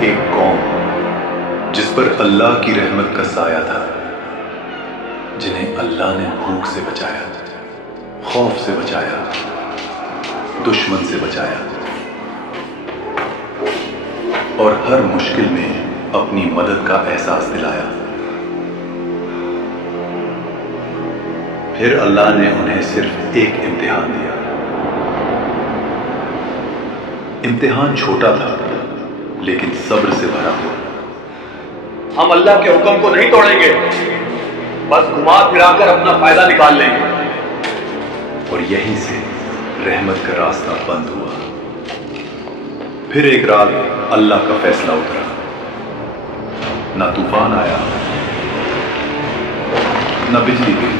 ایک قوم جس پر اللہ کی رحمت کا سایہ تھا، جنہیں اللہ نے بھوک سے بچایا، خوف سے بچایا، دشمن سے بچایا، اور ہر مشکل میں اپنی مدد کا احساس دلایا۔ پھر اللہ نے انہیں صرف ایک امتحان دیا۔ امتحان چھوٹا تھا لیکن صبر سے بھرا ہوا۔ ہم اللہ کے حکم کو نہیں توڑیں گے، بس گھما پھرا کر اپنا فائدہ نکال لیں گے۔ اور یہیں سے رحمت کا راستہ بند ہوا۔ پھر ایک رات اللہ کا فیصلہ اترا۔ نہ طوفان آیا، نہ بجلی گری،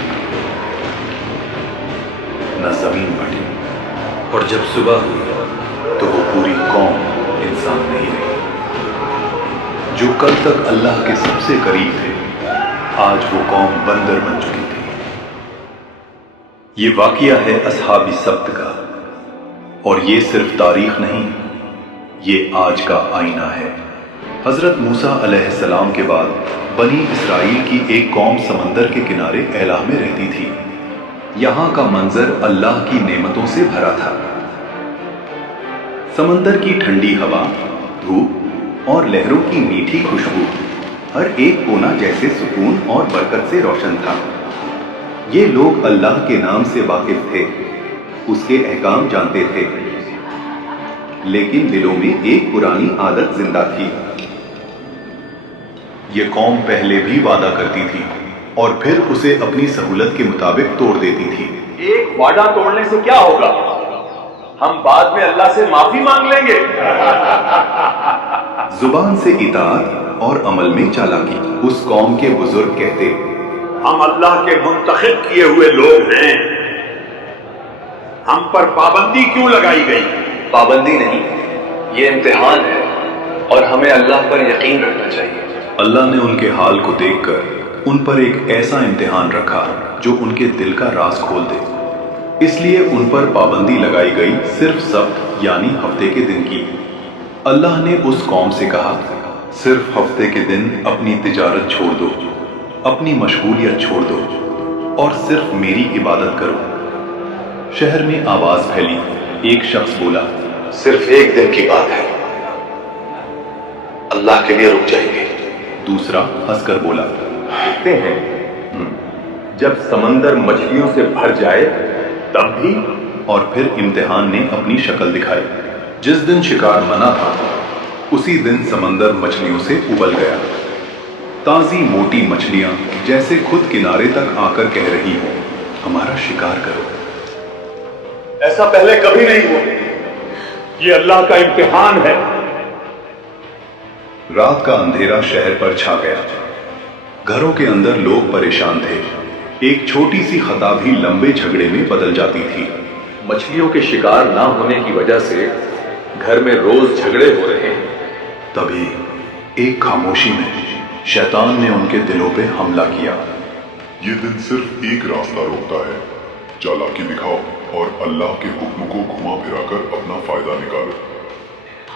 نہ زمین پھٹی، اور جب صبح ہوئی تو وہ پوری قوم انسان نہیں رہی۔ جو کل تک اللہ کے سب سے قریب تھے، آج وہ قوم بندر بن چکی تھی۔ یہ واقعہ ہے اصحاب السبت کا، اور یہ صرف تاریخ نہیں، یہ آج کا آئینہ ہے۔ حضرت موسیٰ علیہ السلام کے بعد بنی اسرائیل کی ایک قوم سمندر کے کنارے ایلہ میں رہتی تھی۔ یہاں کا منظر اللہ کی نعمتوں سے بھرا تھا۔ سمندر کی ٹھنڈی ہوا، دھوپ اور لہروں کی میٹھی خوشبو، ہر ایک کونا جیسے سکون اور برکت سے روشن تھا۔ یہ لوگ اللہ کے نام سے واقف تھے، اس کے احکام جانتے تھے، لیکن دلوں میں ایک پرانی عادت زندہ تھی۔ یہ قوم پہلے بھی وعدہ کرتی تھی اور پھر اسے اپنی سہولت کے مطابق توڑ دیتی تھی۔ ایک وعدہ توڑنے سے کیا ہوگا؟ ہم بعد میں اللہ سے معافی مانگ لیں گے۔ زبان سے اطاعت اور عمل میں چالاکی۔ اس قوم کے بزرگ کہتے، ہم اللہ کے منتخب کیے ہوئے لوگ ہیں، ہم پر پابندی کیوں لگائی گئی؟ پابندی نہیں، یہ امتحان ہے، اور ہمیں اللہ پر یقین رکھنا چاہیے۔ اللہ نے ان کے حال کو دیکھ کر ان پر ایک ایسا امتحان رکھا جو ان کے دل کا راز کھول دے۔ اس لیے ان پر پابندی لگائی گئی صرف سبت یعنی ہفتے کے دن کی۔ اللہ نے اس قوم سے کہا، صرف ہفتے کے دن اپنی تجارت چھوڑ دو، اپنی مشغولیت چھوڑ دو اور صرف میری عبادت کرو۔ شہر میں آواز پھیلی، ایک شخص بولا، صرف ایک دن کی بات ہے، اللہ کے لیے رک جائیں گے۔ دوسرا ہنس کر بولا، دیکھتے ہیں جب سمندر مچھلیوں سے بھر جائے تب بھی۔ اور پھر امتحان نے اپنی شکل دکھائی۔ جس دن شکار منع تھا، اسی دن سمندر مچھلیوں سے ابل گیا۔ تازی موٹی مچھلیاں جیسے خود کنارے تک آ کر کہہ رہی ہوں، ہمارا شکار کرو۔ ایسا پہلے کبھی نہیں ہوا، یہ اللہ کا امتحان ہے۔ رات کا اندھیرا شہر پر چھا گیا۔ گھروں کے اندر لوگ پریشان تھے۔ ایک چھوٹی سی خطا بھی لمبے جھگڑے میں بدل جاتی تھی۔ مچھلیوں کے شکار نہ ہونے کی وجہ سے گھر میں روز جھگڑے ہو رہے ہیں۔ تبھی ایک خاموشی میں شیطان نے ان کے دلوں پہ حملہ کیا۔ یہ دن صرف ایک راستہ روکتا ہے، چالاکی دکھاؤ اور اللہ کے حکم کو گھما پھرا کر اپنا فائدہ نکالو۔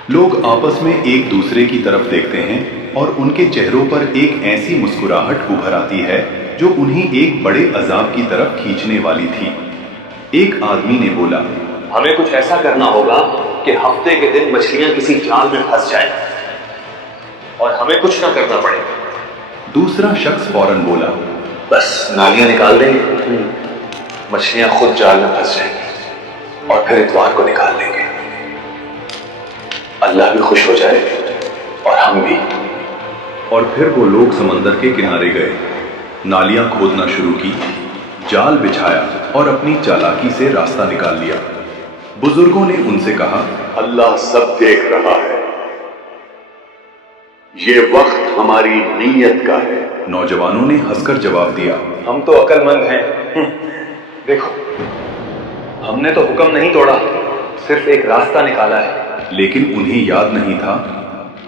لوگ آپس میں ایک دوسرے کی طرف دیکھتے ہیں اور ان کے چہروں پر ایک ایسی مسکراہٹ ابھر آتی ہے جو انہیں ایک بڑے عذاب کی طرف کھینچنے والی تھی۔ ایک آدمی نے بولا، ہمیں کچھ ایسا کرنا ہوگا کہ ہفتے کے دن مچھلیاں کسی جال میں پھنس جائیں اور ہمیں کچھ نہ کرنا پڑے۔ دوسرا شخص فوراً بولا، بس نالیاں نکال دیں گے، مچھلیاں خود جال میں پھنس جائیں گی اور پھر اتوار کو نکال لیں گے۔ اللہ بھی خوش ہو جائے اور ہم بھی۔ اور پھر وہ لوگ سمندر کے کنارے گئے، نالیاں کھودنا شروع کی، جال بچھایا اور اپنی چالاکی سے راستہ نکال لیا۔ بزرگوں نے ان سے کہا، اللہ سب دیکھ رہا ہے، یہ وقت ہماری نیت کا ہے۔ نوجوانوں نے ہنس کر جواب دیا، ہم تو عقل مند ہیں، دیکھو ہم نے تو حکم نہیں توڑا، صرف ایک راستہ نکالا ہے۔ لیکن انہیں یاد نہیں تھا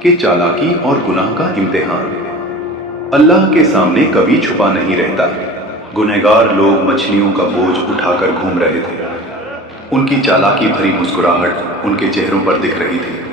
کہ چالاکی اور گناہ کا امتحان اللہ کے سامنے کبھی چھپا نہیں رہتا۔ گنہگار لوگ مچھلیوں کا بوجھ اٹھا کر گھوم رہے تھے۔ ان کی چالاکی بھری مسکراہٹ ان کے چہروں پر دکھ رہی تھی۔